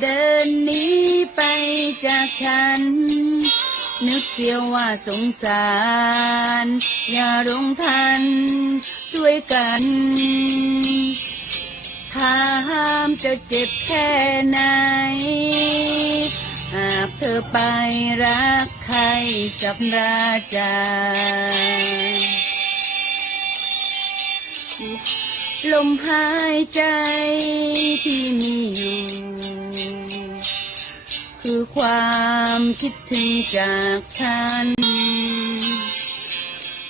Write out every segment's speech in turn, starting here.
เดินหนีไปจากฉัน นึกเสียว่าสงสาร อย่าลงทันด้วยกันถามจะเจ็บแค่ไหน หากเธอไปรักใครสับราใจลมหายใจที่มีอยู่ ความคิดถึงจากฉัน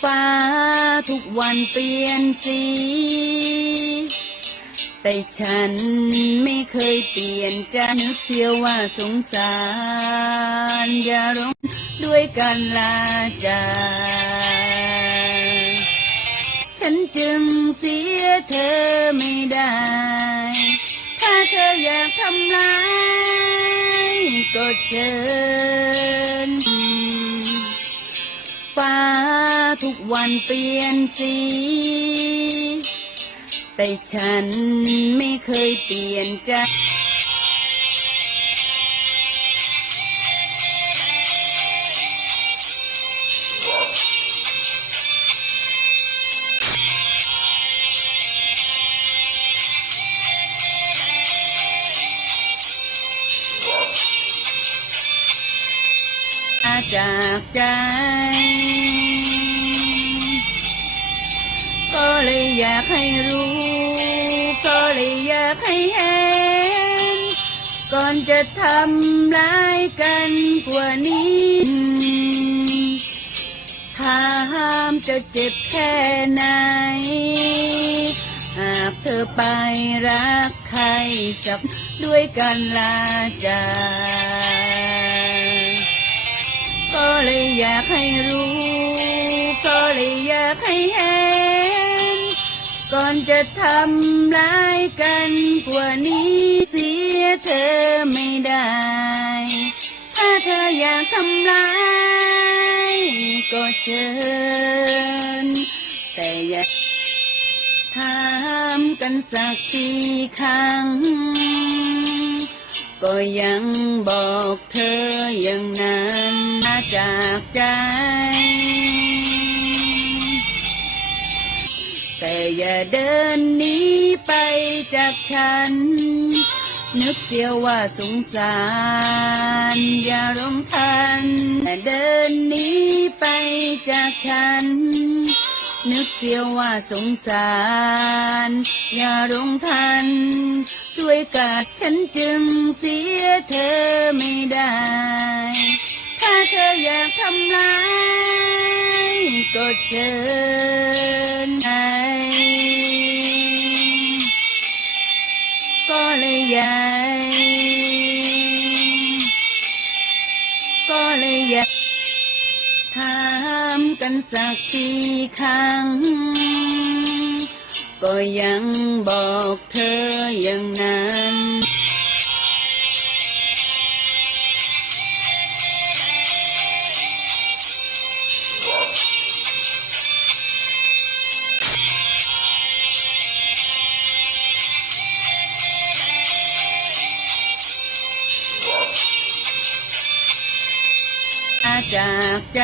ฟ้าทุกวันเปลี่ยนสี แต่ฉันไม่เคยเปลี่ยนใจนึกเสียว่าสงสาร อย่าร้องด้วยการลาจากฉันจึงเสียเธอไม่ได้ ถ้าเธออยากทำร้าย ก็เชิญฟ้าทุกวันเปลี่ยนสี แต่ฉันไม่เคยเปลี่ยนใจ จากใจ ก็เลยอยากให้รู้ ก็เลยอยากให้เห็น ก่อนจะทำร้ายกันกว่านี้ถามจะเจ็บแค่ไหน หากเธอไปรักใครสักด้วยกันลาจาก ก็เลยอยากให้รู้ ก็เลยอยากให้เห็น ก่อนจะทำร้ายกันกว่านี้เสียเธอไม่ได้ ถ้าเธออยากทำร้ายก็เชิญ แต่อย่าถามกันสักทีครั้ง ก็ยังบอกเธออย่างนั้น จากใจ แต่อย่าเดินหนีไปจากฉัน นึกเสียว่าสงสาร อย่าร้องทันแต่เดินหนีไปจากฉัน นึกเสียว่าสงสาร อย่าร้องทันด้วยกาดฉันจึงเสียเธอไม่ได้ เธออยากทำร้ายก็เชิญไปก็เลยอยากก็เลยอยากถามกันสักทีครั้ง ก็ยังบอกเธออย่างนั้น จากใจ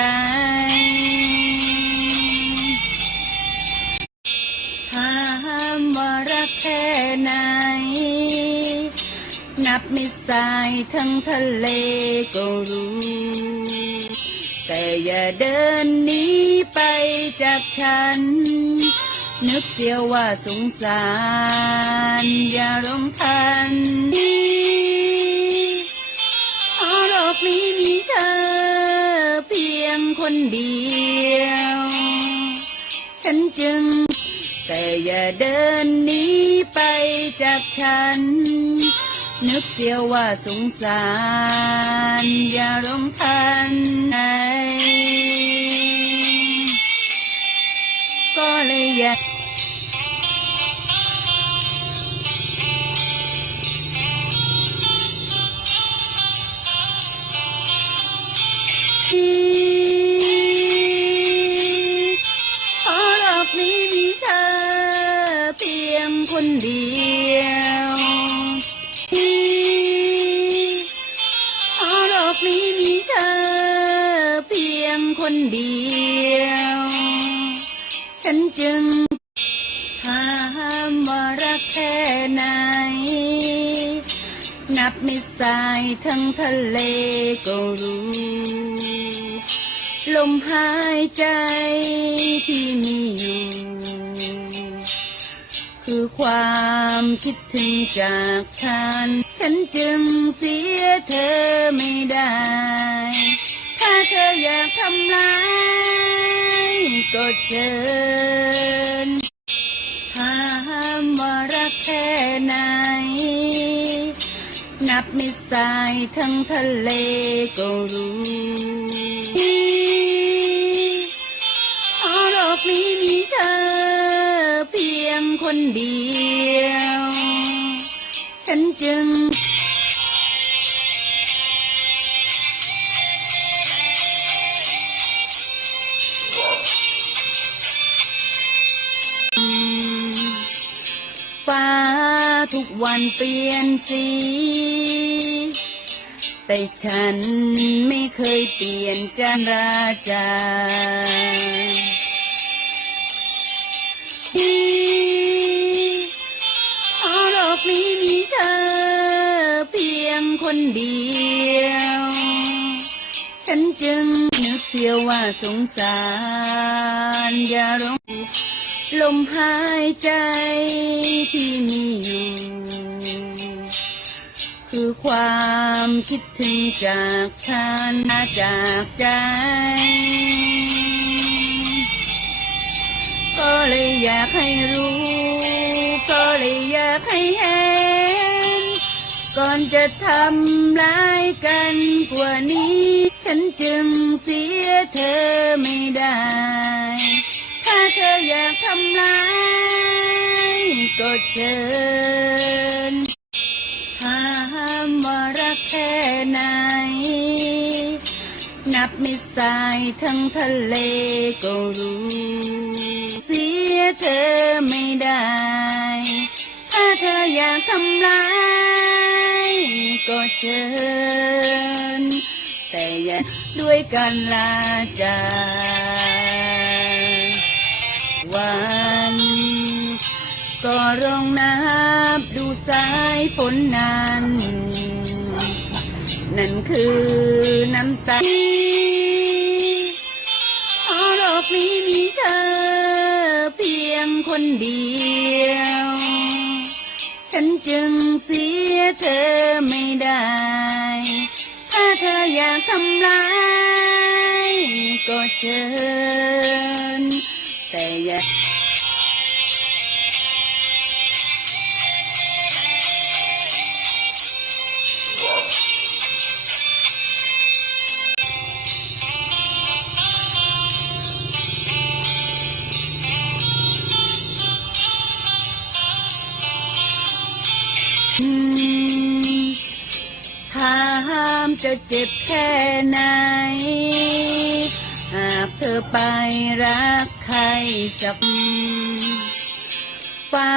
ถามว่ารักแค่ไหน นับมิสายทั้งทะเลก็รู้ แต่อย่าเดินหนีไปจากฉัน นึกเสียว่าสงสาร อย่าร้องทันเคนเดียว ฉันจึง แต่อย่าเดินหนีไปจากฉัน นึกเสียว่าสงสาร อย่าร้องทันไหนก็เลยอยาก คนเดียวอรอบนี้มีเธอเพียงคนเดียว ฉันจึงถามว่ารักแค่ไหน นับไม่สายทั้งทะเลก็รู้ลมหายใจที่มีอยู่ คือความคิดถึงจากฉัน ฉันจึงเสียเธอไม่ได้ ถ้าเธออยากทำร้ายก็เชิญถามว่ารักแค่ไหน นับมิสายทั้งทะเลก็รู้ คนเดียว ฉันจึงฟ้าทุกวันเปลี่ยนสี แต่ฉันไม่เคยเปลี่ยนจาราจา เพราะโลกนี้มีเธอเพียงคนเดียว ฉันจึงนึกเสียว่าสงสาร อย่าร้องลมหายใจที่มีอยู่ คือความคิดถึงจากฉันมาจากใจ อยากให้รู้ ก็เลยอยากให้เห็น ก่อนจะทำร้ายกันกว่านี้ ฉันจึงเสียเธอไม่ได้ ถ้าเธออยากทำร้ายก็เชิญถามว่ารักแค่ไหน นับไมิตรสายทั้งทะเลก็รู้ เธอไม่ได้ ถ้าเธออยากทำร้ายก็เชิญ แต่อย่าด้วยการลาจากวัน ก็ลองนับดูสายฝนนั้น นั่นคือน้ำตา ยงคนเดียวฉันจึงเสีย เจ็บแค่ไหน หากเธอไปรักใครสักฟ้า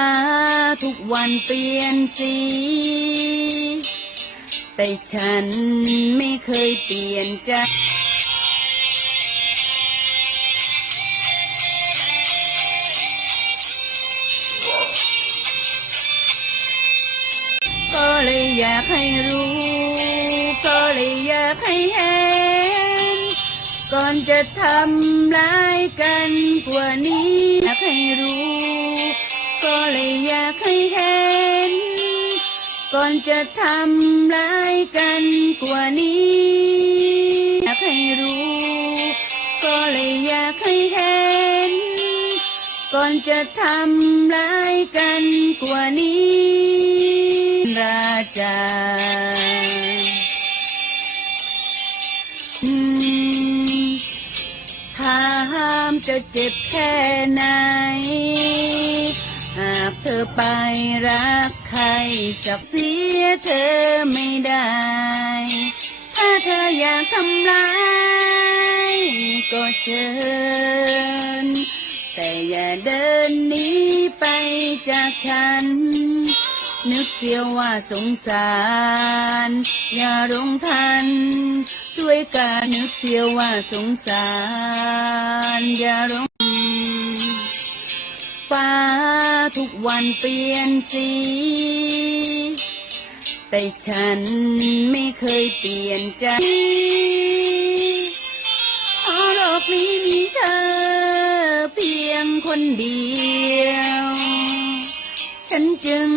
ทุกวันเปลี่ยนสี แต่ฉันไม่เคยเปลี่ยนใจก็เลยอยากให้รู้ากให้เห็น ก่อนจะทำร้ายกันกว่านี้ อยากให้รู้ ก็เลยอยากให้เห็น ก่อนจะทำร้ายกันกว่านี้ อยากให้รู้ ก็เลยอยากให้เห็น ก่อนจะทำร้ายกันกว่านี้ ราจา จะเจ็บแค่ไหน หากเธอไปรักใครสักเสียเธอไม่ได้ ถ้าเธออยากทำร้ายก็เชิญ แต่อย่าเดินหนีไปจากฉัน นึกเสียว่าสงสาร อย่าลงทัน ด้วยการนึกเสียว่าสงสารอย่าร้องฟ้าทุกวันเปลี่ยนสี แต่ฉันไม่เคยเปลี่ยนใจเพราะนี้มีเธอเพียงคนเดียว ฉันจึง